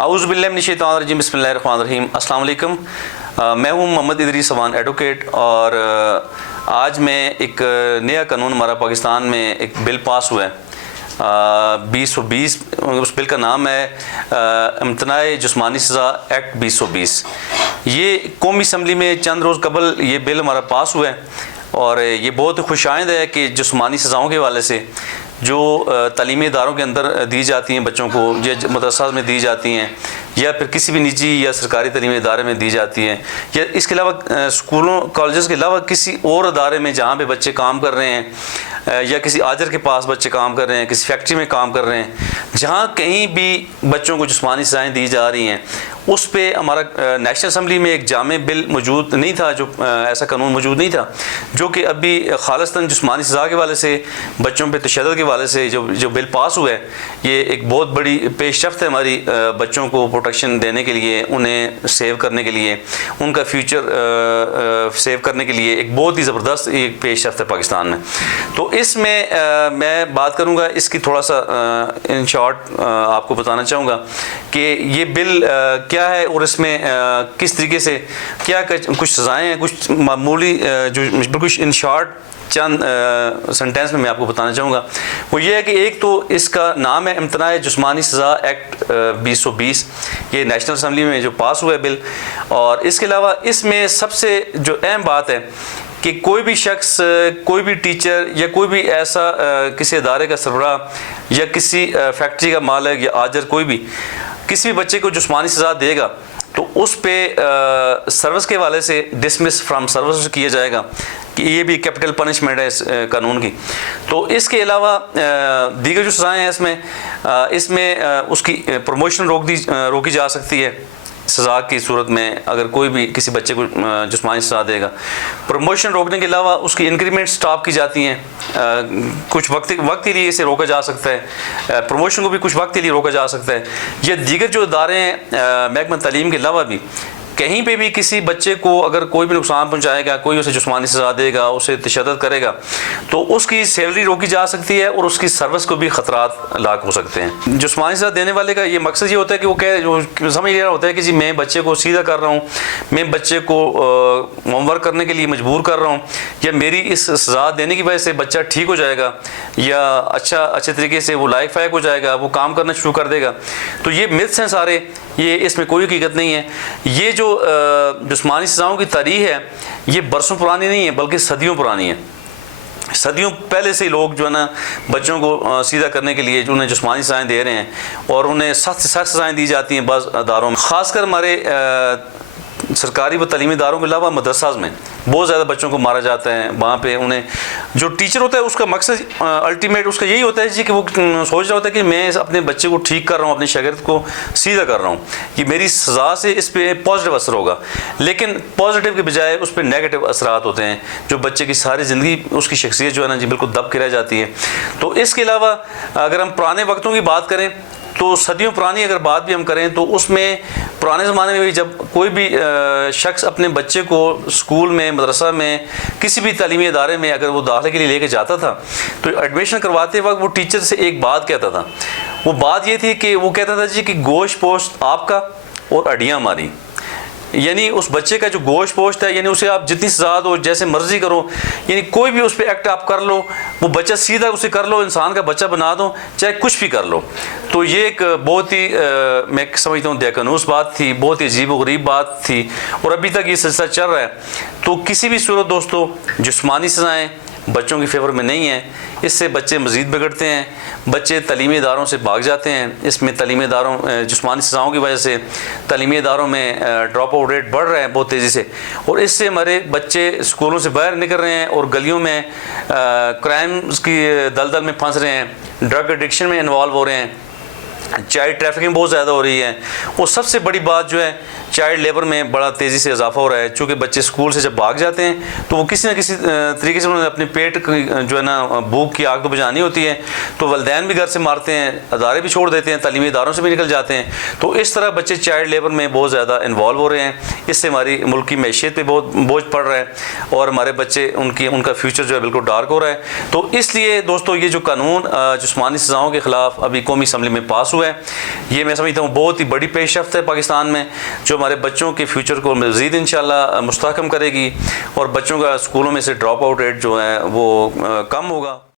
اعوذ باللہ من الشیطان الرجیم، بسم اللہ الرحمن الرحیم۔ السلام علیکم، میں ہوں محمد ادریس سوان ایڈوکیٹ، اور آج میں ایک نیا قانون ہمارا پاکستان میں ایک بل پاس ہوا ہے 2020۔ اس بل کا نام ہے امتناع جسمانی سزا ایکٹ 2020۔ یہ قومی اسمبلی میں چند روز قبل یہ بل ہمارا پاس ہوا ہے، اور یہ بہت خوش آئند ہے کہ جسمانی سزاؤں کے حوالے سے جو تعلیمی اداروں کے اندر دی جاتی ہیں بچوں کو، یا مدرسہ میں دی جاتی ہیں، یا پھر کسی بھی نجی یا سرکاری تعلیمی ادارے میں دی جاتی ہیں، یا اس کے علاوہ اسکولوں کالجز کے علاوہ کسی اور ادارے میں جہاں پہ بچے کام کر رہے ہیں، یا کسی آجر کے پاس بچے کام کر رہے ہیں، کسی فیکٹری میں کام کر رہے ہیں، جہاں کہیں بھی بچوں کو جسمانی سزائیں دی جا رہی ہیں، اس پہ ہمارا نیشنل اسمبلی میں ایک جامع بل موجود نہیں تھا، جو ایسا قانون موجود نہیں تھا، جو کہ ابھی خالصتاً جسمانی سزا کے حوالے سے، بچوں پہ تشدد کے حوالے سے جو بل پاس ہوا ہے، یہ ایک بہت بڑی پیش رفت ہے ہماری بچوں کو پروٹیکشن دینے کے لیے، انہیں سیو کرنے کے لیے، ان کا فیوچر سیو کرنے کے لیے ایک بہت ہی زبردست ایک پیش رفت ہے پاکستان میں۔ تو اس میں میں بات کروں گا، اس کی تھوڑا سا ان شارٹ آپ کو بتانا چاہوں گا کہ یہ بل کیا ہے، اور اس میں کس طریقے سے کیا کچھ سزائیں ہیں، کچھ معمولی جو بالکل ان شارٹ چند سنٹینس میں آپ کو بتانا چاہوں گا۔ وہ یہ ہے کہ ایک تو اس کا نام ہے امتناع جسمانی سزا ایکٹ 2020، یہ نیشنل اسمبلی میں جو پاس ہوا ہے بل، اور اس کے علاوہ اس میں سب سے جو اہم بات ہے کہ کوئی بھی شخص، کوئی بھی ٹیچر، یا کوئی بھی ایسا کسی ادارے کا سربراہ، یا کسی فیکٹری کا مالک، یا آجر، کوئی بھی کسی بھی بچے کو جسمانی سزا دے گا تو اس پہ سروس کے حوالے سے ڈسمس فرام سروس کیا جائے گا، کہ یہ بھی کیپٹل پنشمنٹ ہے اس قانون کی۔ تو اس کے علاوہ دیگر جو سزائیں ہیں اس میں اس کی پروموشن روکی جا سکتی ہے سزا کی صورت میں، اگر کوئی بھی کسی بچے کو جسمانی سزا دے گا۔ پروموشن روکنے کے علاوہ اس کی انکریمنٹ سٹاپ کی جاتی ہیں، کچھ وقت کے لیے اسے روکا جا سکتا ہے، پروموشن کو بھی کچھ وقت کے لیے روکا جا سکتا ہے۔ یہ دیگر جو ادارے ہیں محکمہ تعلیم کے علاوہ بھی کہیں پہ بھی کسی بچے کو اگر کوئی بھی نقصان پہنچائے گا، کوئی اسے جسمانی سزا دے گا، اسے تشدد کرے گا، تو اس کی سیلری روکی جا سکتی ہے، اور اس کی سروس کو بھی خطرات لاحق ہو سکتے ہیں۔ جسمانی سزا دینے والے کا یہ مقصد یہ ہوتا ہے کہ وہ سمجھ رہا ہوتا ہے کہ جی میں بچے کو سیدھا کر رہا ہوں، میں بچے کو ہوم ورک کرنے کے لیے مجبور کر رہا ہوں، یا میری اس سزا دینے کی وجہ سے بچہ ٹھیک ہو جائے گا، یا اچھے طریقے سے وہ لائق فائق ہو جائے گا، وہ کام کرنا شروع کر دے گا۔ تو یہ متس ہیں سارے، یہ اس میں کوئی حقیقت نہیں ہے۔ یہ جو جسمانی سزاؤں کی تاریخ ہے یہ برسوں پرانی نہیں ہے، بلکہ صدیوں پرانی ہے۔ صدیوں پہلے سے لوگ جو ہے نا بچوں کو سیدھا کرنے کے لیے جو انہیں جسمانی سزائیں دے رہے ہیں، اور انہیں سخت سے سخت سزائیں دی جاتی ہیں بعض اداروں میں، خاص کر ہمارے سرکاری و تعلیمی اداروں کے علاوہ مدرسہ میں بہت زیادہ بچوں کو مارا جاتا ہے۔ وہاں پہ انہیں جو ٹیچر ہوتا ہے اس کا مقصد الٹیمیٹ اس کا یہی ہوتا ہے جی کہ وہ سوچ رہا ہوتا ہے کہ میں اپنے بچے کو ٹھیک کر رہا ہوں، اپنے شاگرد کو سیدھا کر رہا ہوں، کہ میری سزا سے اس پہ پازیٹیو اثر ہوگا، لیکن پازیٹیو کے بجائے اس پہ نیگیٹو اثرات ہوتے ہیں، جو بچے کی ساری زندگی اس کی شخصیت جو ہے نا جی بالکل دب کے رہ جاتی ہے۔ تو اس کے علاوہ اگر ہم پرانے وقتوں کی بات کریں تو صدیوں پرانی اگر بات بھی ہم کریں تو اس میں پرانے زمانے میں بھی جب کوئی بھی شخص اپنے بچے کو اسکول میں، مدرسہ میں، کسی بھی تعلیمی ادارے میں اگر وہ داخلے کے لیے لے کے جاتا تھا تو ایڈمیشن کرواتے وقت وہ ٹیچر سے ایک بات کہتا تھا۔ وہ بات یہ تھی کہ وہ کہتا تھا جی کہ گوشت پوشت آپ کا اور ہڈیاں ہماری، یعنی اس بچے کا جو گوشت پوشت ہے، یعنی اسے آپ جتنی سزا دو، جیسے مرضی کرو، یعنی کوئی بھی اس پہ ایکٹ آپ کر لو، وہ بچہ سیدھا اسے کر لو، انسان کا بچہ بنا دو، چاہے کچھ بھی کر لو۔ تو یہ ایک بہت ہی میں سمجھتا ہوں دیکنوس بات تھی، بہت ہی عجیب و غریب بات تھی، اور ابھی تک یہ سلسلہ چل رہا ہے۔ تو کسی بھی صورت دوستو جسمانی سزائیں بچوں کی فیور میں نہیں ہیں، اس سے بچے مزید بگڑتے ہیں، بچے تعلیمی اداروں سے بھاگ جاتے ہیں۔ اس میں تعلیمی اداروں جسمانی سزاؤں کی وجہ سے تعلیمی اداروں میں ڈراپ آؤٹ ریٹ بڑھ رہا ہے بہت تیزی سے، اور اس سے ہمارے بچے اسکولوں سے باہر نکل رہے ہیں اور گلیوں میں کرائمز کی دلدل میں پھنس رہے ہیں، ڈرگ ایڈکشن میں انوالو ہو رہے ہیں، چائلڈ ٹریفکنگ بہت زیادہ ہو رہی ہے، اور سب سے بڑی بات جو ہے چائلڈ لیبر میں بڑا تیزی سے اضافہ ہو رہا ہے، چونکہ بچے اسکول سے جب بھاگ جاتے ہیں تو وہ کسی نہ کسی طریقے سے انہوں نے اپنے پیٹ جو ہے نا بھوک کی آگ تو بجھانی ہوتی ہے، تو والدین بھی گھر سے مارتے ہیں، ادارے بھی چھوڑ دیتے ہیں، تعلیمی اداروں سے بھی نکل جاتے ہیں، تو اس طرح بچے چائلڈ لیبر میں بہت زیادہ انوالو ہو رہے ہیں۔ اس سے ہماری ملک کی معیشت پہ بہت بوجھ پڑ رہا ہے، اور ہمارے بچے ان کا فیوچر جو ہے بالکل ڈارک ہو رہا ہے۔ تو اس لیے دوستو یہ جو قانون جسمانی سزاؤں کے خلاف ابھی قومی اسمبلی میں پاس ہوا ہوا ہے، یہ میں سمجھتا ہوں بہت ہی بڑی پیش رفت ہے پاکستان میں، جو ہمارے بچوں کے فیوچر کو مزید انشاءاللہ مستحکم کرے گی، اور بچوں کا اسکولوں میں سے ڈراپ آؤٹ ریٹ جو ہے وہ کم ہوگا.